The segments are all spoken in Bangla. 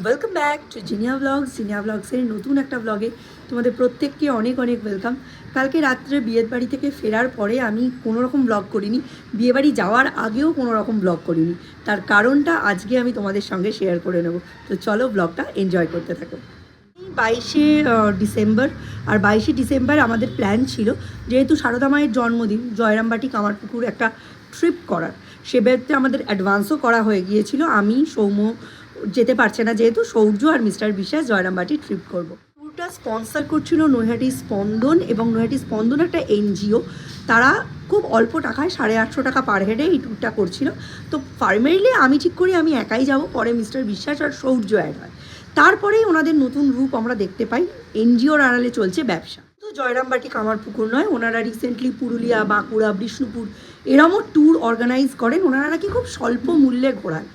ওয়েলকাম ব্যাক টু জিনিয়া ব্লগসের নতুন একটা ব্লগে তোমাদের প্রত্যেককে অনেক অনেক ওয়েলকাম। কালকে রাত্রে বিয়ের বাড়ি থেকে ফেরার পরে আমি কোনো রকম ব্লগ করিনি, বিয়েবাড়ি যাওয়ার আগেও কোনো রকম ব্লগ করিনি। তার কারণটা আজকে আমি তোমাদের সঙ্গে শেয়ার করে নেব। তো চলো ব্লগটা এনজয় করতে থাকো। 22শে ডিসেম্বর, আর 22শে ডিসেম্বর আমাদের প্ল্যান ছিল, যেহেতু সারদা মায়ের জন্মদিন, জয়রামবাটি কামারপুকুর একটা ট্রিপ করার। সেক্ষেত্রে আমাদের অ্যাডভান্সও করা হয়ে গিয়েছিল। আমি সৌম্য যেতে পারছে না, যেহেতু সৌর্য আর মিস্টার বিশ্বাস জয়রামবাটি ট্রিপ করব। ট্যুরটা স্পন্সর করছিল নৈহাটি স্পন্দন, এবং নৈহাটি স্পন্দন একটা এনজিও। তারা খুব অল্প টাকায় 850 টাকা পার হেডে এই ট্যুরটা করছিল। তো প্রাইমারিলি আমি ঠিক করি আমি একাই যাব, পরে মিস্টার বিশ্বাস আর সৌর্য অ্যাড হয়। তারপরেই ওনাদের নতুন রূপ আমরা দেখতে পাই, এনজিওর আড়ালে চলছে ব্যবসা। তো জয়রামবাটি কামারপুকুর নয়, ওনারা রিসেন্টলি পুরুলিয়া, বাঁকুড়া, বিষ্ণুপুর এরমও ট্যুর অর্গানাইজ করেন। ওনারা নাকি খুব স্বল্প মূল্যে ঘোরান।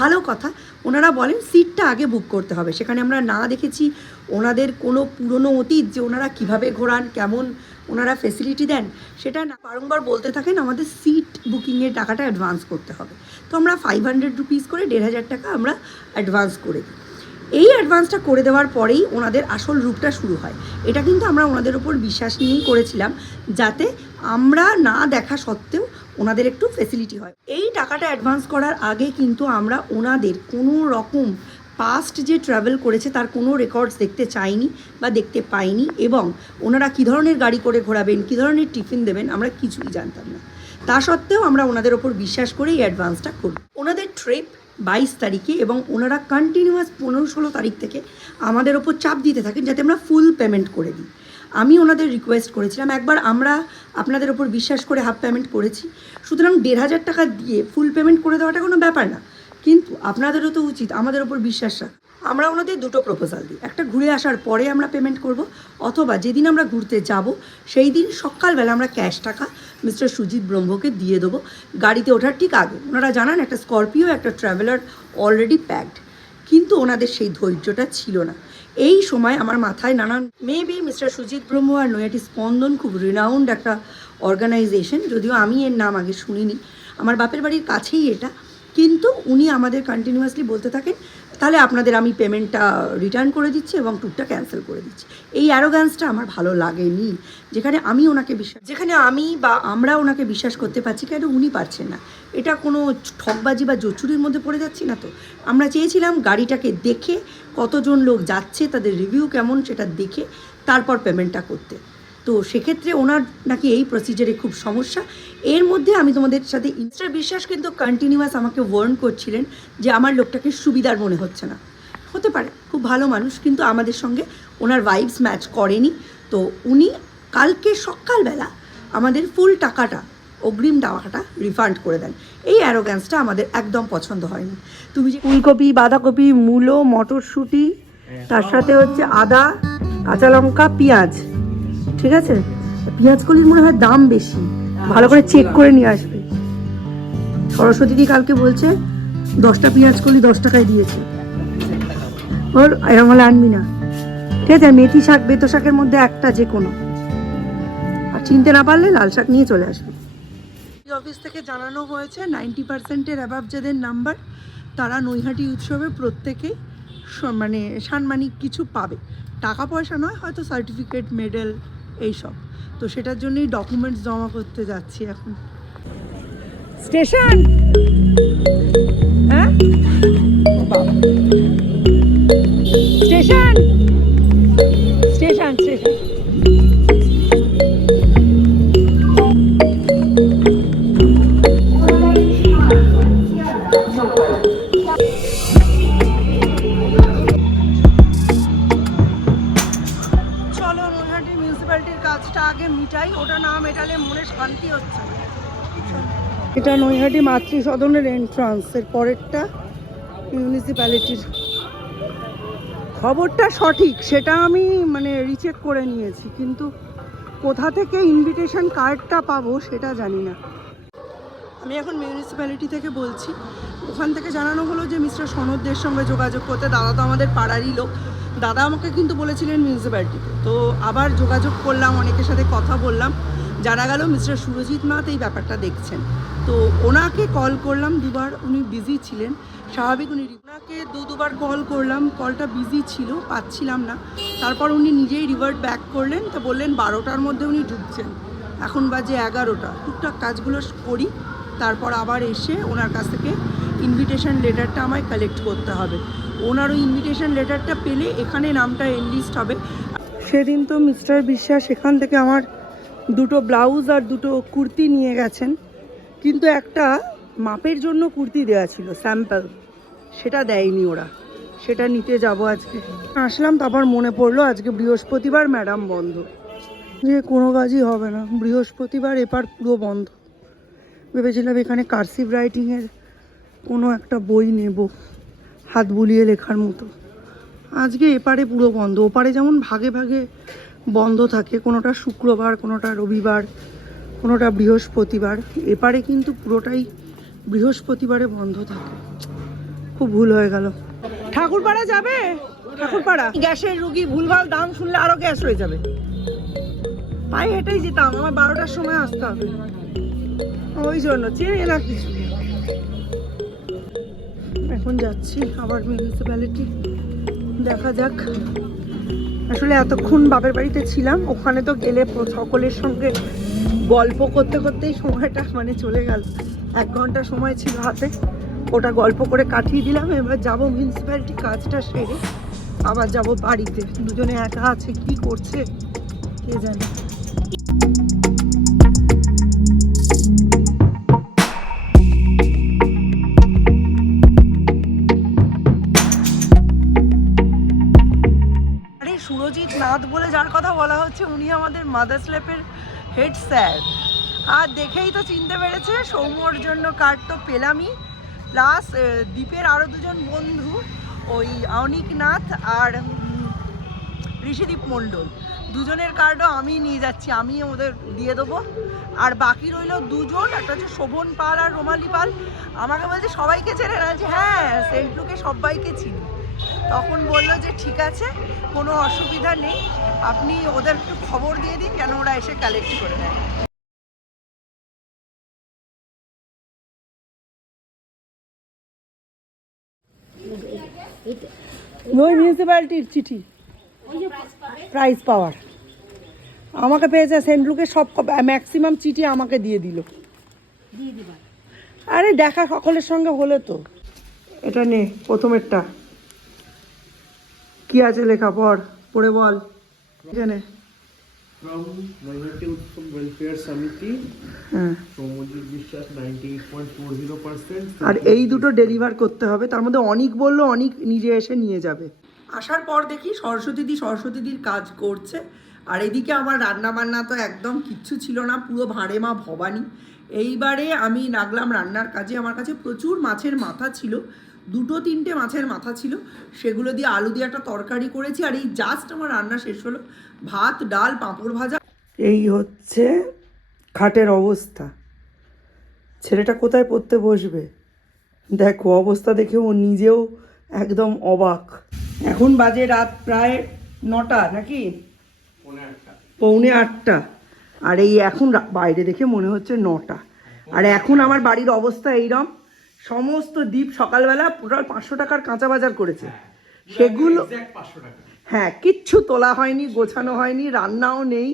ভালো কথা। ওনারা বলেন সিটটা আগে বুক করতে হবে। সেখানে আমরা না দেখেছি ওনাদের কোনো পুরনো অতীত, যে ওনারা কীভাবে ঘোরান, কেমন ওনারা ফেসিলিটি দেন, সেটা না বারংবার বলতে থাকেন আমাদের সিট বুকিংয়ের টাকাটা অ্যাডভান্স করতে হবে। তো আমরা 500 রুপিস করে 1500 টাকা আমরা অ্যাডভান্স করে দিই। এই অ্যাডভান্সটা করে দেওয়ার পরেই ওনাদের আসল রূপটা শুরু হয়। এটা কিন্তু আমরা ওনাদের ওপর বিশ্বাস নিয়েই করেছিলাম, যাতে আমরা না দেখা সত্ত্বেও ওনাদের একটু ফেসিলিটি হয়। এই টাকাটা অ্যাডভান্স করার আগে কিন্তু আমরা ওনাদের কোনো রকম পাস্ট যে ট্রাভেল করেছে তার কোনো রেকর্ডস দেখতে চাইনি বা দেখতে পাইনি, এবং ওনারা কী ধরনের গাড়ি করে ঘোরাবেন, কী ধরনের টিফিন দেবেন, আমরা কিছুই জানতাম না। তা সত্ত্বেও আমরা ওনাদের ওপর বিশ্বাস করে এই অ্যাডভান্সটা করি। ওনাদের ট্রিপ 22 তারিখে, এবং ওনারা কন্টিনিউয়াস 15-16 তারিখ থেকে আমাদের ওপর চাপ দিতে থাকেন যাতে আমরা ফুল পেমেন্ট করে দিই। আমি ওনাদের রিকোয়েস্ট করেছিলাম, একবার আমরা আপনাদের ওপর বিশ্বাস করে হাফ পেমেন্ট করেছি, সুতরাং 1500 টাকা দিয়ে ফুল পেমেন্ট করে দেওয়াটা কোনো ব্যাপার না, কিন্তু আপনাদেরও তো উচিত আমাদের ওপর বিশ্বাস রাখা। আমরা ওনাদের দুটো প্রপোজাল দিই, একটা ঘুরে আসার পরে আমরা পেমেন্ট করব, অথবা যেদিন আমরা ঘুরতে যাব সেই দিন সকালবেলা আমরা ক্যাশ টাকা মিস্টার সুজিত ব্রহ্মকে দিয়ে দেবো গাড়িতে ওঠার ঠিক আগে। ওনারা জানান একটা স্করপিও, একটা ট্রাভেলার অলরেডি প্যাকড, কিন্তু ওনাদের সেই ধৈর্যটা ছিল না। এই সময় আমার মাথায় নানান, মেবি মিস্টার সুজিত ব্রহ্ম আর নৈহাটি স্পন্দন খুব রিনাউন্ড একটা অর্গানাইজেশন, যদিও আমি এর নাম আগে শুনিনি, আমার বাপের বাড়ির কাছেই এটা, কিন্তু উনি আমাদের কন্টিনিউয়াসলি বলতে থাকেন তাহলে আপনাদের আমি পেমেন্টটা রিটার্ন করে দিচ্ছি এবং ট্যুরটা ক্যান্সেল করে দিচ্ছি। এই অ্যারোগ্যান্সটা আমার ভালো লাগেনি। যেখানে আমি বা আমরা ওনাকে বিশ্বাস করতে পারছি, কেন উনি পারছেন না? এটা কোনো ঠকবাজি বা জচুরির মধ্যে পড়ে যাচ্ছি না তো? আমরা চেয়েছিলাম গাড়িটাকে দেখে, কতজন লোক যাচ্ছে, তাদের রিভিউ কেমন সেটা দেখে তারপর পেমেন্টটা করতে। তো সেক্ষেত্রে ওনার নাকি এই প্রসিজারে খুব সমস্যা। এর মধ্যে আমি তোমাদের সাথে, মিস্টার বিশ্বাস কিন্তু কন্টিনিউয়াস আমাকে ওয়ার্ন করছিলেন যে আমার লোকটাকে সুবিধার মনে হচ্ছে না। হতে পারে, খুব ভালো মানুষ, কিন্তু আমাদের সঙ্গে ওনার ভাইবস ম্যাচ করেনি। তো উনি কালকে সকালবেলা আমাদের ফুল টাকাটা, অগ্রিম টাকাটা রিফান্ড করে দেন। এই অ্যারোগ্যান্সটা আমাদের একদম পছন্দ হয়নি। তুমি যে ফুলকপি, বাঁধাকপি, মূলো, মটরশুঁটি, তার সাথে হচ্ছে আদা, কাঁচা লঙ্কা, পেঁয়াজ, ঠিক আছে? পেঁয়াজগুলির মনে হয় দাম বেশি, ভালো করে চেক করে নিয়ে আসবে। সরস্বতী কালকে বলছে 10টা পেঁয়াজকলি 10 টাকায় দিয়েছে, ওর এরম হলে আনবি না, ঠিক আছে? মেথি শাক, বেতো শাকের মধ্যে একটা যে কোনো, আর চিনতে না পারলে লাল শাক নিয়ে চলে আসবে। অফিস থেকে জানানো হয়েছে 90%-এর অ্যাবাভ যাদের নাম্বার, তারা নৈহাটি উৎসবে প্রত্যেকেই মানে সাম্মানিক কিছু পাবে। টাকা পয়সা নয়, হয়তো সার্টিফিকেট, মেডেল, এইসব। তো সেটার জন্যই ডকুমেন্টস জমা করতে যাচ্ছি এখন। স্টেশন, হ্যাঁ স্টেশন স্টেশন স্টেশন। কাজটা আগে মিটাই, ওটা না মেটালে মনে শান্তি হচ্ছে না। এটা নৈহাটি মাতৃ সদনের এন্ট্রান্স, এর পরেরটা মিউনিসিপ্যালিটির। খবরটা সঠিক সেটা আমি মানে রিচেক করে নিয়েছি, কিন্তু কোথা থেকে ইনভিটেশন কার্ডটা পাবো সেটা জানি না। আমি এখন মিউনিসিপ্যালিটি থেকে বলছি। ওখান থেকে জানানো হলো যে মিস্টার সনদদের সঙ্গে যোগাযোগ করতে। দাদা তো আমাদের পাড়ারই লোক, দাদা আমাকে কিন্তু বলেছিলেন মিউনিসিপ্যালিটিতে। তো আবার যোগাযোগ করলাম, অনেকের সাথে কথা বললাম, জানা গেল মিস্টার সুরজিৎ নাথ এই ব্যাপারটা দেখছেন। তো ওনাকে কল করলাম দুবার, উনি বিজি ছিলেন, স্বাভাবিক। ওনাকে দুবার কল করলাম, কলটা বিজি ছিল, পাচ্ছিলাম না। তারপর উনি নিজেই রিভার্ট ব্যাক করলেন, তো বললেন 12টার মধ্যে উনি ঢুকছেন। এখন বাজে 11টা, টুকটাক কাজগুলো করি, তারপর আবার এসে ওনার কাছ থেকে ইনভিটেশন লেটারটা আমায় কালেক্ট করতে হবে। ওনার ওই ইনভিটেশন লেটারটা পেলে এখানে নামটা এনলিস্ট হবে। সেদিন তো মিস্টার বিশ্বাস এখান থেকে আমার দুটো ব্লাউজ আর দুটো কুর্তি নিয়ে গেছেন, কিন্তু একটা মাপের জন্য কুর্তি দেওয়া ছিল স্যাম্পল, সেটা দেয়নি ওরা, সেটা নিতে যাব আজকে। আসলাম, তারপর মনে পড়লো আজকে বৃহস্পতিবার, ম্যাডাম বন্ধ, যে কোনো কাজই হবে না, বৃহস্পতিবার এপার পুরো বন্ধ। ভেবেছিলাম এখানে কার্সিভ রাইটিংয়ের কোনো একটা বই নেব, হাত বুলিয়ে লেখার মতো। আজকে এপারে পুরো বন্ধ, ওপারে যেমন ভাগে ভাগে বন্ধ থাকে, কোনোটা শুক্রবার, কোনোটা রবিবার, কোনোটা বৃহস্পতিবার, এপারে কিন্তু পুরোটাই বৃহস্পতিবারে বন্ধ থাকে। খুব ভুল হয়ে গেল। ঠাকুরপাড়া যাবে? ঠাকুরপাড়া গ্যাসের রুগী, ভুলভাল দাম শুনলে আরো গ্যাস হয়ে যাবে। পায়ে হেঁটেই যেতাম, আমার 12টার সময় আসতে হবে, ওই জন্য চেনে না কিছু। এখন যাচ্ছি আবার মিউনিসিপ্যালিটি, দেখা যাক। আসলে এতক্ষণ বাপের বাড়িতে ছিলাম, ওখানে তো গেলে সকলের সঙ্গে গল্প করতে করতেই সময়টা মানে চলে গেল। 1 ঘন্টা সময় ছিল হাতে, ওটা গল্প করে কাটিয়ে দিলাম। এবার যাব মিউনিসিপ্যালিটি, কাজটা সেরে আবার যাব বাড়িতে। দুজনে একা আছে, কি করছে কে জানে। সুরজিৎ নাথ বলে যার কথা বলা হচ্ছে, উনি আমাদের মাদার্স ল্যাপের হেড স্যার। আর দেখেই তো চিনতে পেরেছে, সৌম্যর জন্য কার্ড তো পেলামই, প্লাস দ্বীপের আরও দুজন বন্ধু, ওই অনিক নাথ আর ঋষিদীপ মণ্ডল, দুজনের কার্ডও আমি নিয়ে যাচ্ছি, আমি ওদের দিয়ে দেবো। আর বাকি রইল দুজন, একটা হচ্ছে শোভন পাল আর রোমালি পাল। আমাকে বলছে সবাইকে চেনে না, যে হ্যাঁ সেন্ট লুকে সবাইকে চিনি। তখন বললো যে ঠিক আছে, কোনো অসুবিধা নেই, আপনি ওদের একটু খবর দিয়ে দিন যেন ওরা এসে কালেক্ট করে নেয়। ওই মিউনিসিপ্যালিটির চিঠি, প্রাইজ পাওয়ার আমাকে পেয়েছে, সেন্ট লুকের সব ম্যাক্সিমাম চিঠি আমাকে দিয়ে দিল। আরে দেখা সকলের সঙ্গে হলে তো। এটা নে, প্রথমেরটা কি আছে লেখা, পড়ে বল। এখানে আর এই দুটো ডেলিভার করতে হবে। তার মধ্যে অনিক বললো অনিক নিজে এসে নিয়ে যাবে। আসার পর দেখি সরস্বতীদির কাজ করছে, আর এদিকে আমার রান্না বান্না তো একদম কিচ্ছু ছিল না, পুরো ভাঁড়ে মা ভবানী। এইবারে আমি লাগলাম রান্নার কাজে। আমার কাছে প্রচুর মাছের মাথা ছিল, 2-3টে মাছের মাথা ছিল, সেগুলো দিয়ে আলু দিয়ে একটা তরকারি করেছি। আর এই জাস্ট আমার রান্না শেষ হলো, ভাত, ডাল, পাঁপড় ভাজা। এই হচ্ছে খাটের অবস্থা। ছেলেটা কোথায় পড়তে বসবে দেখো, অবস্থা দেখে ও নিজেও একদম অবাক। এখন বাজে রাত প্রায় 9টা নাকি 7:45, আর এই এখন বাইরে দেখে মনে হচ্ছে 9টা। আর এখন আমার বাড়ির অবস্থা এইরকম, সমস্ত দ্বীপ সকালবেলা টোটাল 500 টাকার কাঁচা বাজার করেছে, সেগুলো হ্যাঁ কিচ্ছু তোলা হয়নি, গোছানো হয়নি, রান্নাও নেই।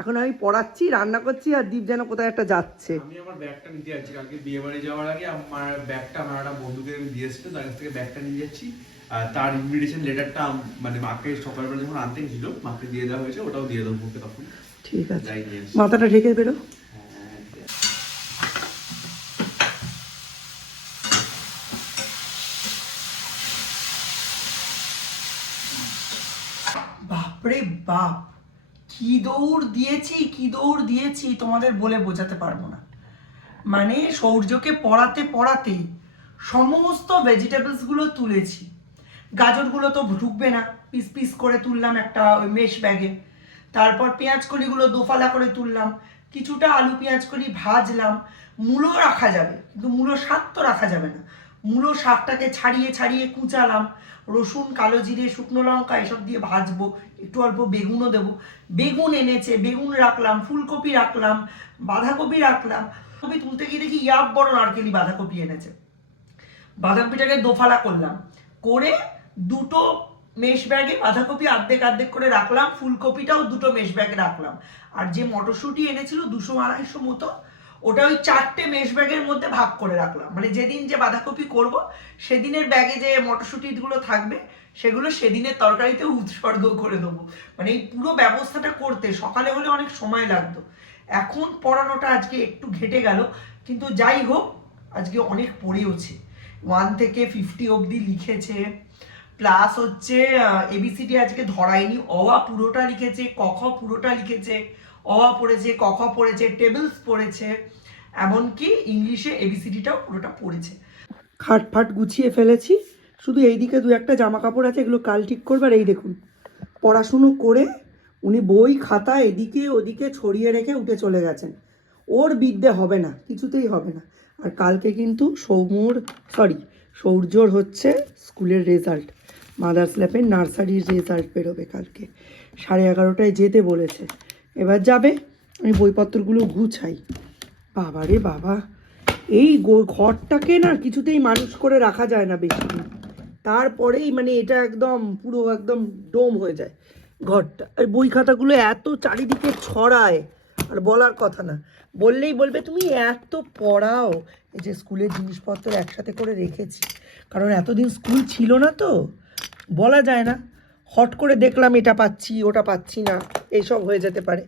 এখন আমি পড়াচ্ছি, রান্না করছি, আর দ্বীপ যেন কোথায় একটা যাচ্ছে। আমি আমার ব্যাগটা নিতে যাচ্ছি, কালকে বিয়ে বাড়ি যাওয়ার আগে আমার ব্যাগটা আমার একটা বন্ধুকে দিয়েছিল, তার কাছ থেকে ব্যাগটা নিয়ে যাচ্ছি। তার ইনভিটেশন লেটারটা মানে মাকে সকালবেলা যখন আনতে গেছিল মাকে দিয়ে দেওয়া হয়েছে, ওটাও দিয়ে দেবো ওকে তখন। ঠিক আছে, মাথাটা ঢেকে বেরো। বাপরে বাপ, কি দৌড় দিয়েছি তোমাদের বলে বোঝাতে পারবো না। মানে সৌর্যকে পড়াতে পড়াতে সমস্ত ভেজিটেবলসগুলো তুলেছি। গাজরগুলো তো ঢুকবে না, পিস পিস করে তুললাম একটা ওই মেশ ব্যাগে। তারপর পেঁয়াজকলিগুলো দোফালা করে তুললাম, কিছুটা আলু পেঁয়াজকলি ভাজলাম। মূলো রাখা যাবে, কিন্তু মূলো শাক তো রাখা যাবে না। মূলো শাকটাকে ছাড়িয়ে কুচালাম, রসুন, কালো জিরে, শুকনো লঙ্কা এসব দিয়ে ভাজবো, একটু অল্প বেগুনও দেবো। বেগুন এনেছে, বেগুন রাখলাম, ফুলকপি রাখলাম, বাঁধাকপি রাখলাম। কপি তুলতে গিয়ে দেখি ইয়াব বড় নারকেলি বাঁধাকপি এনেছে। বাঁধাকপিটাকে দোফালা করলাম, করে দুটো মেশ ব্যাগে বাঁধাকপি অর্ধেক অর্ধেক করে রাখলাম, ফুলকপিটাও দুটো মেশ ব্যাগে রাখলাম। আর যে মটরশুঁটি এনেছিল 200-250 মতো, ওটা ওই 4টে মেশ ব্যাগের মধ্যে ভাগ করে রাখলাম। মানে যেদিন যে বাঁধাকপি করব সেদিনের ব্যাগে যে মটরশুঁটিগুলো থাকবে সেগুলো সেদিনের তরকারিতে উৎসর্গ করে দেবো। মানে এই পুরো ব্যবস্থাটা করতে সকালে হলে অনেক সময় লাগতো, এখন পড়ানোটা আজকে একটু ঘেটে গেল, কিন্তু যাই হোক আজকে অনেক পড়েওছে। 1 থেকে 50 অবধি লিখেছে, প্লাস হচ্ছে এবিসিডি আজকে ধরায়নি, অওয়া পুরোটা লিখেছে, ক খ পুরোটা লিখেছে, অওয়া পড়েছে, ক খ পড়েছে, টেবিলস পড়েছে, এমনকি ইংলিশে এবিসিডিটাও পুরোটা পড়েছে। খাট ফাট গুছিয়ে ফেলেছি, শুধু এইদিকে 2-1টা জামা কাপড় আছে, এগুলো কাল ঠিক করবে। আর এই দেখুন, পড়াশুনো করে উনি বই খাতা এদিকে ওদিকে ছড়িয়ে রেখে উঠে চলে গেছেন। ওর বিদ্যে হবে না, কিছুতেই হবে না। আর কালকে কিন্তু সৌর্যর হচ্ছে স্কুলের রেজাল্ট, মাদার্স ল্যাপের নার্সারির রেজাল্ট বেরোবে কালকে। 11:30টায় যেতে বলেছে, এবার যাবে। আমি বইপত্রগুলো গুছাই। বাবা রে বাবা, এই ঘরটাকে না কিছুতেই মানুষ করে রাখা যায় না বেশি দিন, তারপরেই মানে এটা একদম পুরো একদম ডোম হয়ে যায় ঘরটা। আর বই খাতাগুলো এত চারিদিকে ছড়ায়, আর বলার কথা না, বললেই বলবে তুমি এত পড়াও। এই যে স্কুলের জিনিসপত্র একসাথে করে রেখেছি, কারণ এতদিন স্কুল ছিল না তো, বলা যায় না, হট করে দেখলাম এটা পাচ্ছি ওটা পাচ্ছি না, এইসব হয়ে যেতে পারে।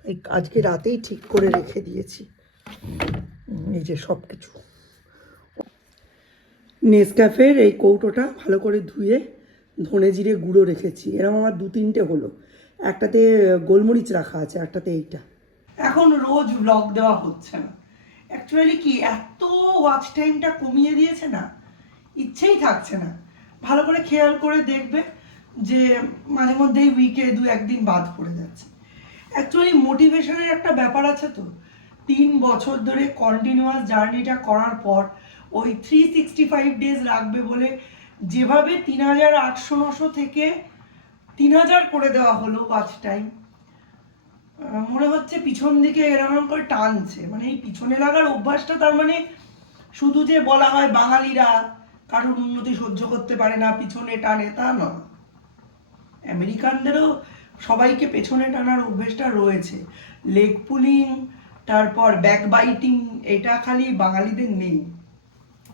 তাই আজকে রাতেই ঠিক করে রেখে দিয়েছি এই যে সব কিছু। নেসক্যাফের এই কৌটোটা ভালো করে ধুয়ে ধনে জিরে গুঁড়ো রেখেছি, এরকম আমার 2-3টে হলো, একটাতে গোলমরিচ রাখা আছে, একটাতে এইটা। এখন রোজ ব্লগ দেওয়া হচ্ছে না, অ্যাকচুয়ালি কি এত ওয়াচ টাইমটা কমিয়ে দিয়েছে না, ইচ্ছেই থাকছে না। ভালো করে খেয়াল করে দেখবে যে মাঝে মধ্যেই উইকে 2-1 দিন বাদ পড়ে যাচ্ছে। অ্যাকচুয়ালি মোটিভেশনের একটা ব্যাপার আছে তো, 3 বছর ধরে কন্টিনিউয়াস জার্নিটা করার পর ওই 365 ডেজ রাখবে বলে যেভাবে 3800-900 থেকে 3000 করে দেওয়া হলো ওয়াচ টাইম, মনে হচ্ছে পিছন দিকে এরকম করে টানছে। মানে এই পিছনে লাগার অভ্যাসটা, তার মানে শুধু যে বলা হয় বাঙালিরা কারোর উন্নতি সহ্য করতে পারে না পিছনে টানে, তা নয়, আমেরিকানদেরও সবাইকে পেছনে টানার অভ্যেসটা রয়েছে। লেগ পুলিং, তারপর ব্যাক বাইটিং, এটা খালি বাঙালিদের নেই।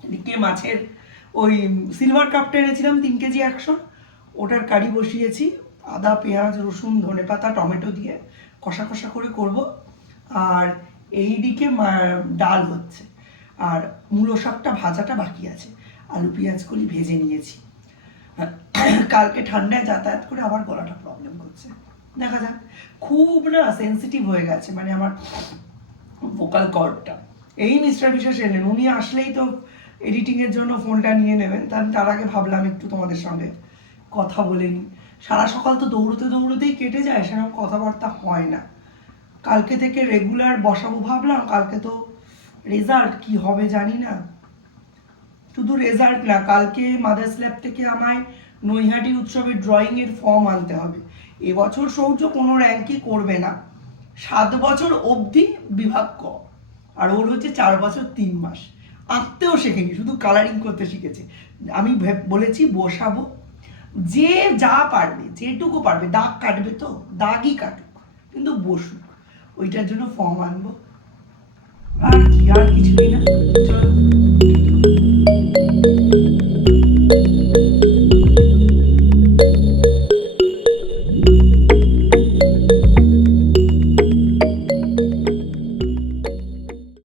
এদিকে মাছের ওই সিলভার কাপটা এনেছিলাম 3 কেজি 100, ওটার কারি বসিয়েছি, আদা পেঁয়াজ রসুন ধনেপাতা টমেটো দিয়ে কষা কষা করে করব। আর এই দিকে ডাল হচ্ছে, আর মূলো শাকটা ভাজাটা বাকি আছে, আলু পেঁয়াজ কলি ভেজে নিয়েছি। কালকে ঠান্ডায় যাতায়াত করে আবার গলাটা প্রবলেম করছে, দেখা যাক। খুব না সেন্সিটিভ হয়ে গেছে মানে আমার ভোকাল কর্ডটা। এই মিস্টার বিশ্বাস এলেন, উনি আসলেই তো এডিটিংয়ের জন্য ফোনটা নিয়ে নেবেন, তার আগে ভাবলাম একটু তোমাদের সঙ্গে কথা বলে নিই। সারা সকাল তো দৌড়তে দৌড়তেই কেটে যায়, সেরকম কথাবার্তা হয় না। কালকে থেকে রেগুলার বসাবো ভাবলাম, কালকে তো রেজাল্ট কি হবে জানি না। শুধু রেজাল্ট না, কালকে মাদার্স ল্যাব থেকে আমায় নৈহাটি উৎসবের ড্রয়িংয়ের ফর্ম আনতে হবে। এবছর সৌর্য কোনো র্যাঙ্কই করবে না, 7 বছর অবধি বিভাগ ক, আর ওর হচ্ছে 4 বছর 3 মাস। আঁকতেও শেখেনি, শুধু কালারিং করতে শিখেছে। আমি বলেছি বসাবো, যে যা পারবে যেটুকু পারবে, দাগ কাটবে তো দাগই কাটুক, কিন্তু বসুক, ওইটার জন্য ফর্ম আনবো। আর কি, আর কিছুই না, চলো।